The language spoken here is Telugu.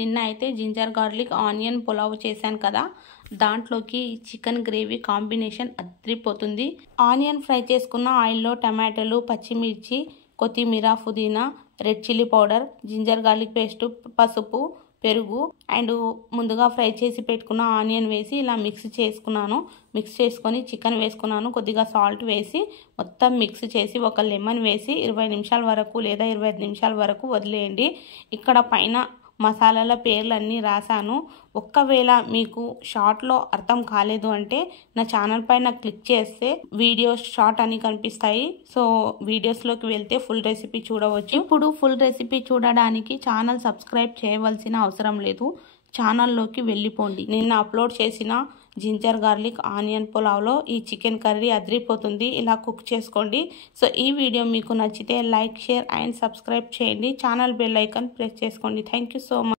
నిన్న అయితే జింజర్ గార్లిక్ ఆనియన్ పులావ్ చేశాను కదా, దాంట్లోకి చికెన్ గ్రేవీ కాంబినేషన్ అదిరిపోతుంది. ఆనియన్ ఫ్రై చేసుకున్న ఆయిల్లో టమాటాలు, పచ్చిమిర్చి, కొత్తిమీర, పుదీనా, red chilli powder, ginger garlic paste, పసుపు, పెరుగు అండ్ ముందుగా ఫ్రై చేసి పెట్టుకున్న ఆనియన్ వేసి ఇలా మిక్స్ చేసుకున్నాను. మిక్స్ చేసుకొని చికెన్ వేసుకున్నాను. కొద్దిగా సాల్ట్ వేసి మొత్తం మిక్స్ చేసి ఒక లెమన్ వేసి 20 నిమిషాల వరకు లేదా 25 నిమిషాల వరకు వదిలేయండి. ఇక్కడ పైన మసాలాల పేర్లన్నీ రాశాను. ఒక్కవేళ మీకు షార్ట్లో అర్థం కాలేదు అంటే నా ఛానల్ పైన క్లిక్ చేస్తే వీడియోస్ షార్ట్ అని కనిపిస్తాయి. సో వీడియోస్లోకి వెళ్తే ఫుల్ రెసిపీ చూడవచ్చు. ఇప్పుడు ఫుల్ రెసిపీ చూడడానికి ఛానల్ సబ్స్క్రైబ్ చేయవలసిన అవసరం లేదు, ఛానల్లోకి వెళ్ళిపోండి. నిన్న అప్లోడ్ చేసిన జింజర్ గార్లిక్ ఆనియన్ పులావ్లో ఈ చికెన్ కర్రీ అదిరిపోతుంది. ఇలా కుక్ చేసుకోండి. సో ఈ వీడియో మీకు నచ్చితే లైక్, షేర్ అండ్ సబ్స్క్రైబ్ చేయండి. ఛానల్ బెల్ ఐకాన్ ప్రెస్ చేసుకోండి. Thank you so much.